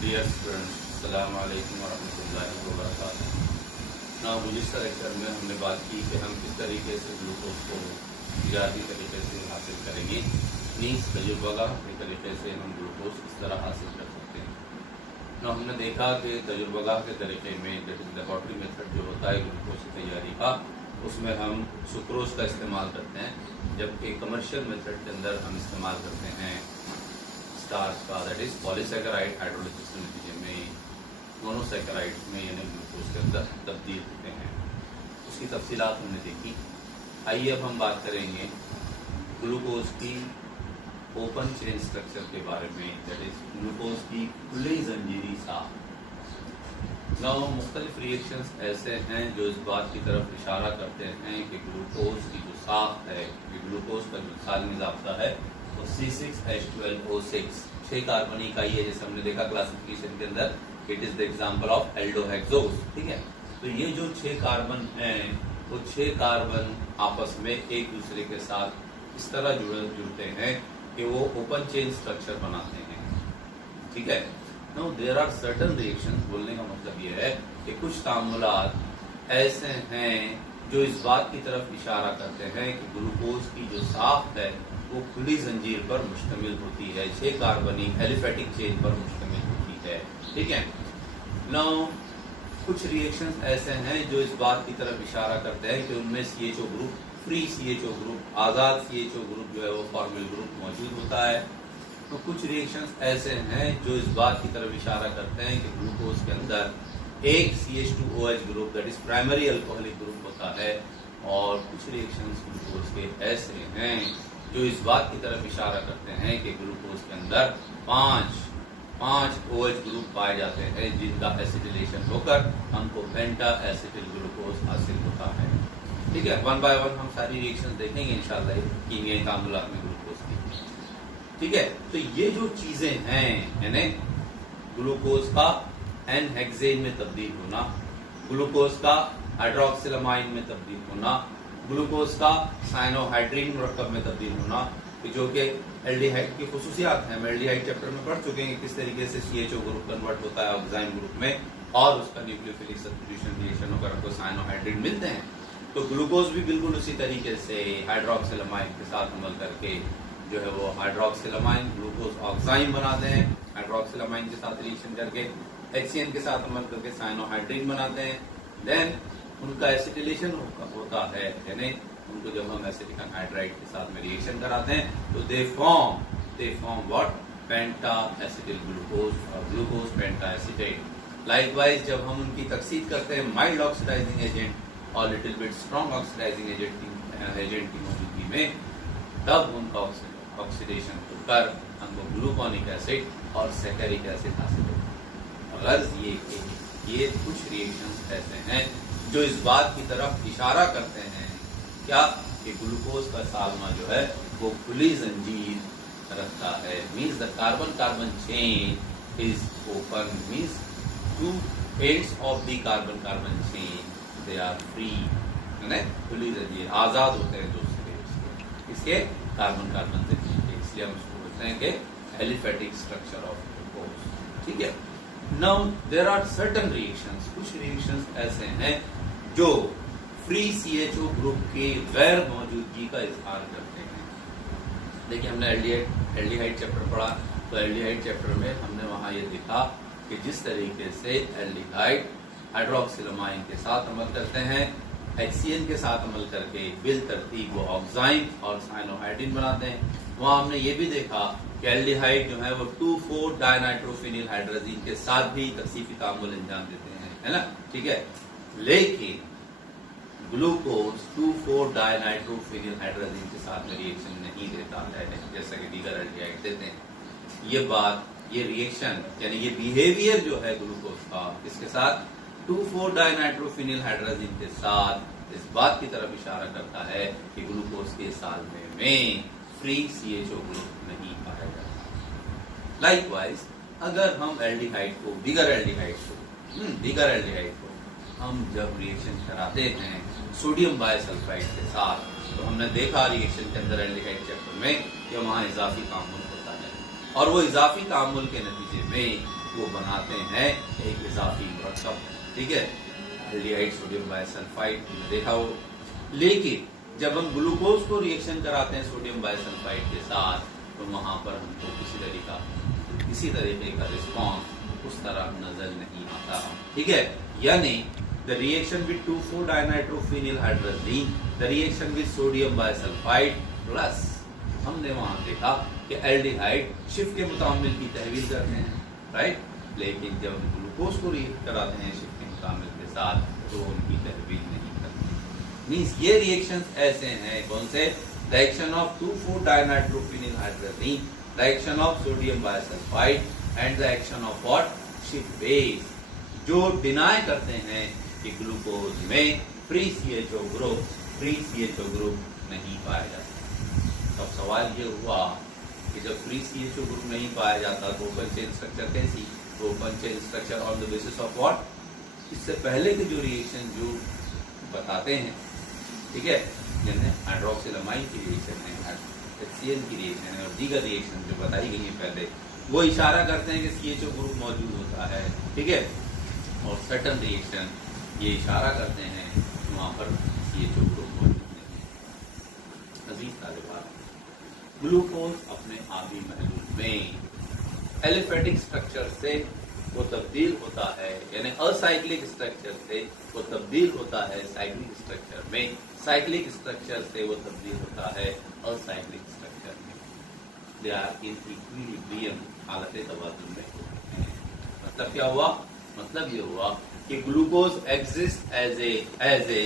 Dear students, अस्सलाम वालेकुम वरहमतुल्लाहि वबरकातुहू। गुज़िश्ता लेक्चर में हमने बात की कि हम किस तरीके से ग्लूकोज को तजारती तरीके से हासिल करेंगे, मीन्स तजुर्बागाह के तरीके से हम ग्लूकोज इस तरह हासिल कर सकते हैं। हमने देखा कि तजुर्बागाह के तरीके में लेबॉर्ट्री मेथड जो होता है ग्लूकोज की तैयारी का, उसमें हम सुक्रोज का इस्तेमाल करते हैं, जबकि कमर्शियल मेथड के अंदर हम इस्तेमाल करते हैं स्टार्च का, दैट इज पॉलीसैकेराइड हाइड्रोलिसिस के नतीजे में मोनोसैकेराइड में यानी ग्लूकोज के अंदर तब्दील होते हैं। उसकी तफसीलात हमने देखी। आइए अब हम बात करेंगे ग्लूकोज की ओपन चेन स्ट्रक्चर के बारे में, दैट इज ग्लूकोज की खुली जंजीरी साथ। मुख्तलिफ रिएक्शंस ऐसे हैं जो इस बात की तरफ इशारा करते हैं कि ग्लूकोज की जो साख्त है, ग्लूकोज का जो सालमी ज़ाब्ता है वो C6H12O6 6 कार्बन इकाई है, जैसे हमने देखा क्लासिफिकेशन के अंदर, it is the example of aldohexose. ठीक है, तो ये जो 6 कार्बन हैं वो 6 कार्बन आपस में एक दूसरे के साथ इस तरह जुड़ते हैं कि वो ओपन चेन स्ट्रक्चर बनाते हैं। ठीक है, no there are certain reactions, बोलने का मतलब ये है कि कुछ तामुलात ऐसे हैं जो इस बात की तरफ इशारा करते हैं कि ग्लूकोज की जो साख्त है वो खुली जंजीर पर मुश्तमिल होती है, 6 कार्बनी एलिफेटिक चेन पर मुश्तमिल होती है। ठीक है, नाउ कुछ रिएक्शंस ऐसे हैं जो इस बात की तरफ इशारा करते हैं कि उनमें CHO group, free CHO group, आज़ाद CHO ग्रुप जो है वो फॉर्मल ग्रुप मौजूद होता है। तो कुछ रिएक्शंस ऐसे हैं जो इस बात की तरफ इशारा करते हैं कि ग्लूकोज के अंदर एक CH2OH group, that is primary alcoholic group होता है, और कुछ रिएक्शंस ग्लूकोज के ऐसे हैं जो इस बात की तरफ इशारा करते हैं कि ग्लूकोज के अंदर पांच OH ग्रुप पाए जाते हैं, जिनका एसिटिलेशन होकर हमको पेंटा एसिटिल ग्लूकोज हासिल होता है। ठीक है, वन बाय वन हम सारी रिएक्शंस देखेंगे इंशाल्लाह कीमियाई तामुलात में ग्लूकोज की। ठीक है, तो ये जो चीजें हैं, यानी ग्लूकोज का N-हेक्सेन में तब्दील होना, ग्लूकोज का हाइड्रोक्सिलामाइन में तब्दील होना, ग्लूकोज का साइनोहाइड्रिन मुरक्कब में तब्दील होना, जो कि एल्डिहाइड की खुसूसियात हैं। हम एल्डिहाइड चैप्टर में पढ़ चुके हैं कि किस तरीके से CHO ग्रुप कन्वर्ट होता है ऑक्साइन ग्रुप में, और उसका न्यूक्लियोफिलिक सब्स्टिट्यूशन रिएक्शन होकर हमको साइनोहाइड्रिन मिलते हैं। तो ग्लूकोज भी बिल्कुल उसी तरीके से हाइड्रोक्सिलामाइन के साथ अमल करके जो है वो हाइड्रोक्सिलामाइन ग्लूकोज ऑक्साइन बनाते हैं, हाइड्रोक्सिलामाइन के साथ रिएक्शन करके HCN के साथ अमल करके साइनोहाइड्रिन बनाते हैं। देन उनका एसिटिलेशन होता है, यानी उनको जब हम एसिटिक एनहाइड्राइड के साथ में रिएक्शन कराते हैं तो they form what, penta acetyl glucose और ग्लूकोज पेंटा एसिटेट। लाइकवाइज जब हम उनकी तकसीद करते हैं माइल्ड ऑक्सीडाइजिंग एजेंट और little bit strong oxidising agent की मौजूदगी में, तब उनका ऑक्सीडेशन होकर हमको ग्लूकोनिक एसिड और सैकरिक एसिड हासिल होता है। गर्ज ये कि ये कुछ रिएक्शंस ऐसे हैं जो इस बात की तरफ इशारा करते हैं क्या कि ग्लूकोज का सालमा जो है वो खुली जंजीर रखता है, means the carbon carbon chain is open, means 2 ends of the carbon carbon chain they are free, है खुली जंजीर, आजाद होते हैं दूसरे इसके कार्बन कार्बन जंजीर के, इसलिए हम उसको बोलते हैं कि एलिफेटिक स्ट्रक्चर ऑफ ग्लूकोज। ठीक है, now there are certain reactions, कुछ रिएक्शंस ऐसे हैं जो फ्री CHO ग्रुप के गैर मौजूदगी का इजहार करते हैं। देखिए, हमने एल्डिहाइड चैप्टर पढ़ा, तो एल्डिहाइड चैप्टर में हमने वहां ये देखा कि जिस तरीके से एल्डिहाइड हाइड्रोक्सिलामाइन के साथ अमल करते हैं, HCN के साथ अमल करके बिल तरतीब वो ऑक्साइन और साइनोहाइड्रिन बनाते हैं, वहां हमने ये भी देखा कि एल्डिहाइड जो है वो 2,4 डायनाइट्रोफिनिल हाइड्रोजीन के साथ भी तकसीफी तामुल अंजाम देते हैं, है ना। ठीक है, लेकिन ग्लूकोज 2,4 डायनाइट्रोफिनिल हाइड्रोजीन के साथ में रिएक्शन नहीं देता है, जैसा कि दीगर एल्डिहाइड देते हैं। ये रिएक्शन यानी ये बिहेवियर जो है ग्लूकोज का, इसके साथ 2,4 डायनाइट्रोफिनिल हाइड्रोजीन के साथ इस बात की तरफ इशारा करता है कि ग्लूकोज के सालमे में फ्री CHO ग्रुप नहीं पाया जाता। लाइकवाइज अगर हम एल्डिहाइड को, दीगर एल्डिहाइड को हम जब रिएक्शन कराते हैं सोडियम बायसल्फाइड के साथ, तो हमने देखा रिएक्शन के अंदर एल्डिहाइड चैप्टर में कि वहां इजाफी तामुल होता है, और वो इजाफी तामुल के नतीजे में वो बनाते हैं एक इजाफी मुरक्कब, ठीक है, एल्डिहाइड सोडियम बाइसल्फाइड देखा हो। लेकिन जब हम ग्लूकोज को रिएक्शन कराते हैं सोडियम बाइसल्फाइड के साथ, तो वहां पर हमको किसी तरीके का रिस्पॉन्स उस तरह नजर नहीं आता, ठीक है। यानी the reaction with two four dinitrophenyl hydrazine, the reaction with sodium bisulphide plus हमने वहां देखा कि एल्डिहाइड शिफ्ट के मुतामिल की तहवील करते हैं, राइट। लेकिन जब हम ग्लूकोज को रिएक्ट कराते हैं शिफ्ट के मुतामिल के साथ, तो उनकी तहवील नहीं करते। मींस ये रिएक्शंस ऐसे हैं, कौन से? The action of two four dinitrophenyl hydrazine, the action of sodium bisulphide and the action of what? शिफ्ट बेस, जो डिनाई करते हैं कि ग्लूकोज में फ्री CHO ग्रुप नहीं पाया जाता। तब सवाल ये हुआ कि जब फ्री CHO ग्रुप नहीं पाया जाता तो ओपन चेन स्ट्रक्चर कैसी? तो open chain structure on the basis of what? इससे पहले के जो रिएक्शन जो बताते हैं, ठीक है, जिन्हें हाइड्रोक्सिलामाइन की रिएक्शन है, HCl की रिएक्शन है और दीगर रिएक्शन जो बताई गई है पहले, वो इशारा करते हैं कि CHO ग्रुप मौजूद होता है, ठीक है। और सर्टेन रिएक्शन ये इशारा करते हैं वहां पर CHO ग्रुप मौजूद नहीं है। अजीज तालिबान, ग्लूकोज अपने आबी महलूल में एलिफेटिक स्ट्रक्चर से वो तब्दील होता है, यानी असाइक्लिक स्ट्रक्चर से वो तब्दील होता है साइक्लिक स्ट्रक्चर में, साइक्लिक स्ट्रक्चर से वो तब्दील होता है असाइक्लिक स्ट्रक्चर में। दे आर इन इक्विलिब्रियम, हालत तवाज़ुन में। मतलब क्या हुआ? मतलब ये हुआ कि glucose exist as a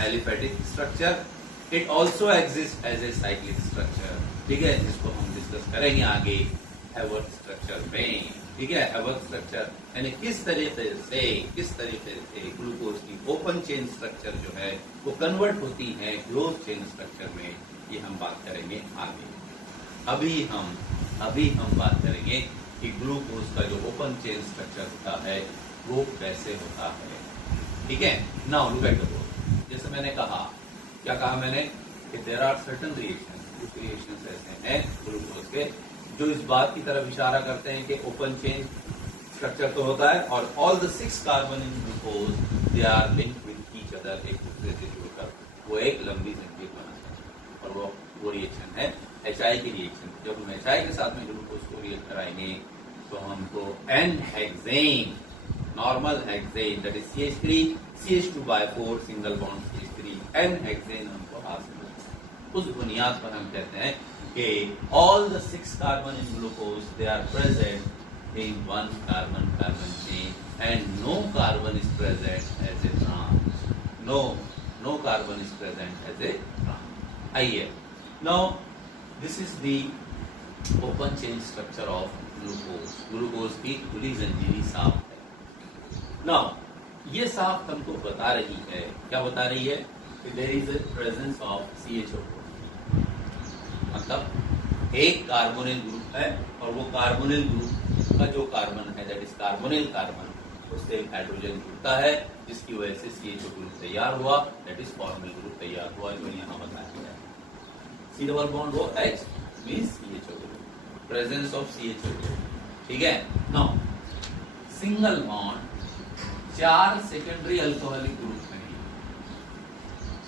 aliphatic structure, it also exist as a cyclic structure, ठीक है, जिसको हम डिस्कस करेंगे आगे हैवर्थ स्ट्रक्चर में, ठीक है। हैवर्थ स्ट्रक्चर यानी किस तरीके से ग्लूकोज की ओपन चेन स्ट्रक्चर जो है वो कन्वर्ट होती है क्लोज चेन स्ट्रक्चर में, ये हम बात करेंगे आगे। अभी हम बात करेंगे कि ग्लूकोज का जो ओपन चेन स्ट्रक्चर होता है वो कैसे होता है, ठीक है। Now look at the board. जैसे मैंने कहा, क्या कहा मैंने कि देयर आर सर्टेन रिएक्शन, कुछ रिएक्शंस ऐसे हैं ग्लूकोज के जो इस बात की तरफ इशारा करते हैं कि ओपन चेन स्ट्रक्चर तो होता है और all the 6 carbon in glucose they are linked with each other, एक दूसरे से जुड़कर वो एक लंबी जंजीर बनाते हैं। और वो रिएक्शन है HI की रिएक्शन। जब हम HI के साथ में ग्लूकोज को रिएक्ट कराएंगे तो हमको N hexane, normal hexane, that is CH3 CH2/4 single bond CH3, N hexane हमको हासिल होता है। उस बुनियाद पर हम कहते हैं कि all the 6 carbon in glucose they are present in one carbon chain and no carbon is present as a trans. No carbon is present as a trans. आइए, now this is the open chain structure of glucose. Glucose की खुली जंजीरी साफ है। Now ये साफ हमको बता रही है, क्या बता रही है? कि there is a presence of CHO, मतलब एक कार्बोनिल ग्रुप है और वो कार्बोनिल ग्रुप का जो कार्बन है दैट इज कार्बोनिल कार्बन, उससे हाइड्रोजन जुड़ता है जिसकी वजह से CHO ग्रुप तैयार हुआ, दैट इज फॉर्मल ग्रुप तैयार हुआ, जो यहाँ बताया गया है। C डबल बॉन्ड हो H means CHO group, presence of CHO group, ठीक है। Now single bond 4 secondary alcoholic group में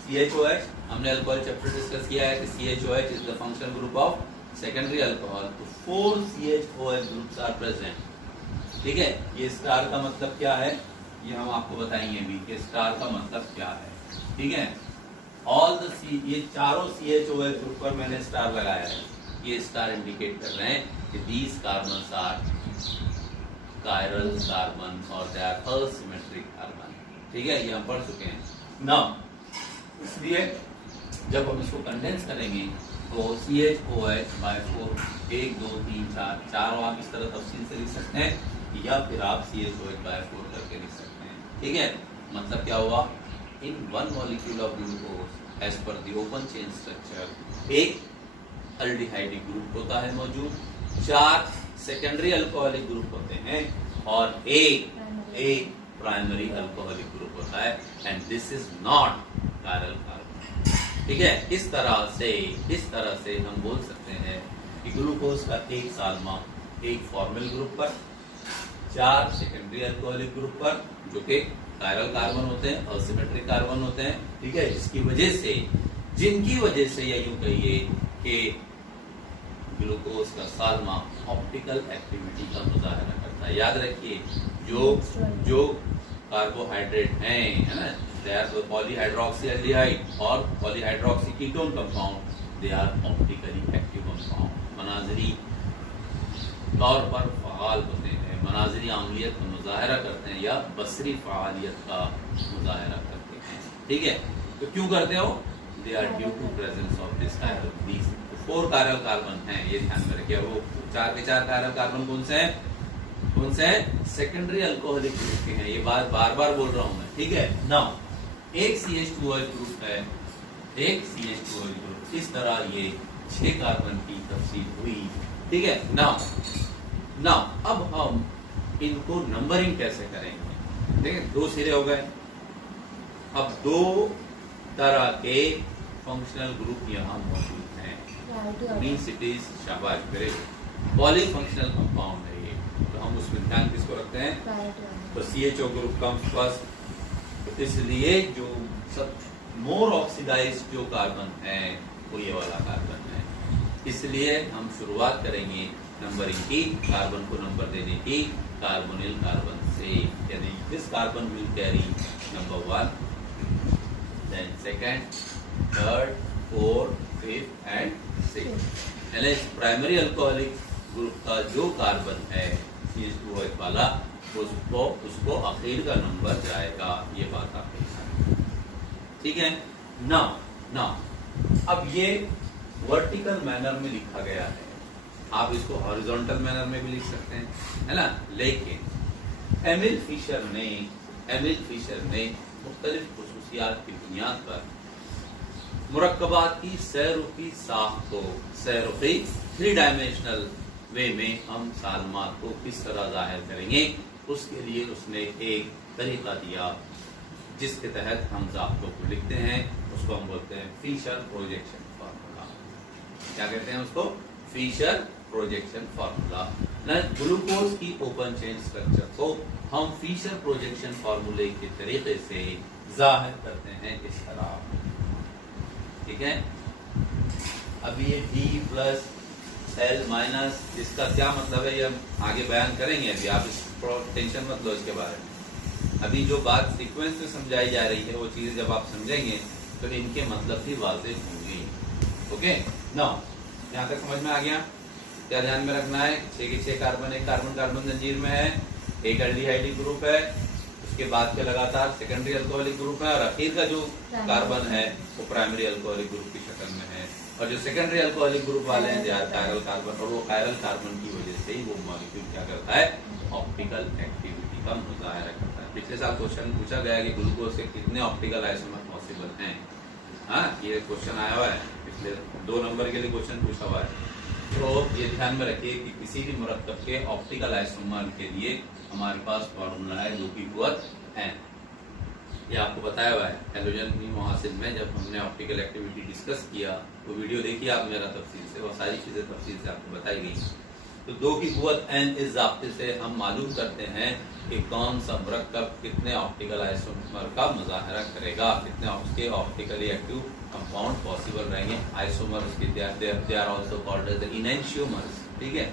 CHOH, हमने अल्कोहल चैप्टर डिस्कस किया है कि CHOH is the functional group of secondary alcohol, तो 4 CHOH ग्रुप्स आर प्रेजेंट, ठीक है। ये स्टार का मतलब क्या है ये हम आपको बताएंगे अभी कि स्टार का मतलब क्या है, ठीक है। ऑल द ये चारों CHOH ग्रुप पर मैंने स्टार लगाया है, ये स्टार इंडिकेट कर रहे हैं कि these carbons are chiral carbon और they are asymmetric carbon, ठीक है, ये हम पढ़ चुके हैं। नाउ इसलिए जब हम इसको कंडेंस करेंगे तो CHOH/4 1 2 3 4 चारों आप इस तरह तफसील से लिख सकते हैं या फिर आप CHOH/4 करके लिख सकते हैं, ठीक है। मतलब क्या हुआ? In one molecule of glucose as पर द ओपन चेन स्ट्रक्चर एक एल्डिहाइडिक ग्रुप होता है मौजूद, 4 सेकेंडरी अल्कोहलिक ग्रुप होते हैं और एक प्राइमरी अल्कोहलिक ग्रुप होता है, and this is not chiral carbon, ठीक है। इस तरह से हम बोल सकते हैं कि ग्लूकोज का एक सालमा एक फॉर्मल ग्रुप पर 4 सेकेंडरी अल्कोहलिक ग्रुप पर जो कि कायरल कार्बन होते हैं, असिमेट्रिक कार्बन होते हैं, ठीक है, जिनकी वजह से या यूं कहिए कि ग्लूकोज का साल्मा ऑप्टिकल एक्टिविटी का मुजाहरा करता है। याद रखिए जो कार्बोहाइड्रेट हैं, है ना, दे आर पॉलीहाइड्रोक्सील्डिहाइड और polyhydroxy ketone compound, they are optically active compound, मनाजरी तौर पर फ़आल होते हैं, मनाजरी आमलियत का मुजाहरा करते हैं या बसरी फ़आलियत का मुजाहरा करते हैं, ठीक है। तो क्यों करते हो? They are due to presence of this chiral, these 4 chiral carbon हैं, ये ध्यान में रखिए। वो 4 के 4 कायरल कार्बन कौन से हैं? सेकेंडरी अल्कोहलिक ग्रुप के हैं, ये बार बार बोल रहा हूं मैं, ठीक है ना। एक CH2OH ग्रुप है, एक CH2OH ग्रुप, इस तरह ये 6 कार्बन की तफसील हुई, ठीक है ना। अब हम इनको नंबरिंग कैसे करेंगे? देखिए 2 सिरे हो गए, अब 2 तरह के फंक्शनल ग्रुप यहाँ मौजूद हैं, मीन्स इट इज शाबाश, वेरी गुड, पॉलीफंक्शनल कंपाउंड है ये, तो हम उसमें ध्यान किसको रखते हैं? तो CHO ग्रुप कम्स फर्स्ट, तो इसलिए जो सब मोर ऑक्सीडाइज्ड जो कार्बन है वो ये वाला कार्बन है, इसलिए हम शुरुआत करेंगे नंबरिंग की, कार्बन को नंबर देने की कार्बोनिल कार्बन से, यानी this carbon will carry number 1, then second, third, fourth, fifth and sixth. यानी प्राइमरी अल्कोहलिक ग्रुप का जो कार्बन है CH2OH वाला, उसको आखिर का नंबर जाएगा, ये बात आप देखें, ठीक है ना। अब ये वर्टिकल मैनर में लिखा गया है, आप इसको हॉरिजॉन्टल मैनर में भी लिख सकते हैं, है ना, लेकिन एमिल फिशर ने मुख्तलिफ खुसूसियात की बुनियाद पर मुरक्कबात की सैरुकी साख को, सैरुकी 3 डायमेंशनल वे में हम सालमात को किस तरह जाहिर करेंगे, उसके लिए उसने एक तरीका दिया जिसके तहत हम ज़ाब्तों को लिखते हैं, उसको हम बोलते हैं फिशर प्रोजेक्शन फार्मूला। क्या कहते हैं उसको? Fischer projection formula. ग्लूकोज की ओपन चेन स्ट्रक्चर को हम फिशर प्रोजेक्शन फार्मूले के तरीके से जाहिर करते हैं इस तरह, ठीक है। अब ये D+L- इसका क्या मतलब है, ये हम आगे बयान करेंगे, अभी आप इस टेंशन मत लो इसके बारे में। अभी जो बात सीक्वेंस में समझाई जा रही है वो चीजें जब आप समझेंगे तो इनके मतलब भी वाज़ेह होंगे, ओके ना। यहाँ तक समझ में आ गया? क्या ध्यान में रखना है? 6 के 6 कार्बन, एक कार्बन कार्बन जंजीर में है, एक एल्डिहाइड ग्रुप है, उसके बाद के लगातार सेकेंडरी अल्कोहलिक ग्रुप है, और आखिर का जो कार्बन है वो प्राइमरी अल्कोहलिक ग्रुप की शक्ल में है, और जो सेकेंडरी अल्कोहलिक ग्रुप वाले हैं कायरल कार्बन, और वो कायरल कार्बन की वजह से ही वो मॉलिक्यूल क्या करता है? ऑप्टिकल एक्टिविटी का मुजाहरा करता है। पिछले साल क्वेश्चन पूछा गया कि ग्लूकोज से कितने ऑप्टिकल आइसोमर पॉसिबल हैं, हाँ, ये क्वेश्चन आया हुआ है, पिछले 2 नंबर के लिए क्वेश्चन पूछा हुआ है। तो ये ध्यान में रखिए कि किसी भी मुरक्कब के ऑप्टिकल आइसोमर के लिए हमारे पास फॉर्मूला है 2 की कुव्वत n, ये आपको बताया हुआ है हैलोजन की मुहासिल में, जब हमने ऑप्टिकल एक्टिविटी डिस्कस किया, वो वीडियो देखिए आप मेरा तफसील से, वो सारी चीजें तफसील से आपको बताई गई। तो 2 की कुव्वत n इस ज़ाब्ते से हम मालूम करते हैं कि कौन सा मुरक्कब कितने ऑप्टिकल आइसोमर का मुजाहरा करेगा, कितने उसके ऑप्टिकली एक्टिव कंपाउंड पॉसिबल रहेंगे। आइसोमर उसके they are also called as the enantiomers, ठीक है।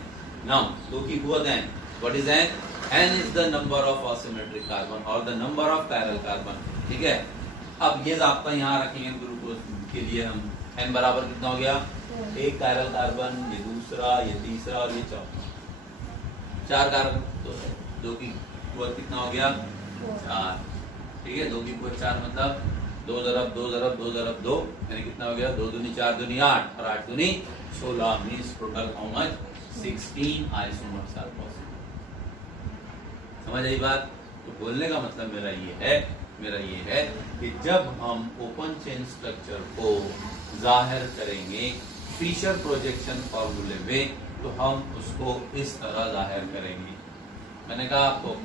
नाउ 2 की कुव्वत n, what is n? n is the number of asymmetric carbon और the number of chiral carbon, ठीक है। अब ये ज़ाब्ता यहाँ रखेंगे ग्लूकोज के लिए हम, n बराबर कितना हो गया? 1 कायरल कार्बन, ये दूसरा, ये तीसरा और ये चौथा, 4 कार्बन, तो 2 की कुव्वत कितना हो गया? 4, ठीक है। 2 की कुव्वत 4 मतलब 2 ज़रब 2 ज़रब 2 ज़रब 2, यानी कितना हो गया? 2 दूनी 4 दूनी 8 और 8 दूनी 16, means total how much? 16 isomers are possible. समझ आई बात? तो बोलने का मतलब मेरा ये है कि जब हम ओपन चेन स्ट्रक्चर को जाहिर करेंगे फिशर प्रोजेक्शन फॉर्मूले में, तो हम उसको इस तरह जाहिर करेंगे। मैंने कहा आपको,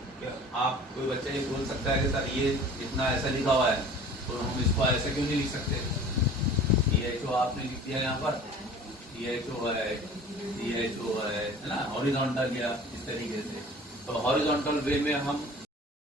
आप कोई बच्चा ये बोल सकता है कि सर ये इतना ऐसा लिखा हुआ है तो हम इसको ऐसे क्यों नहीं लिख सकते? DHO आपने लिख दिया यहाँ पर, DHO है ना, हॉरिजॉन्टल या इस तरीके से, हॉरिजॉन्टल वे में हम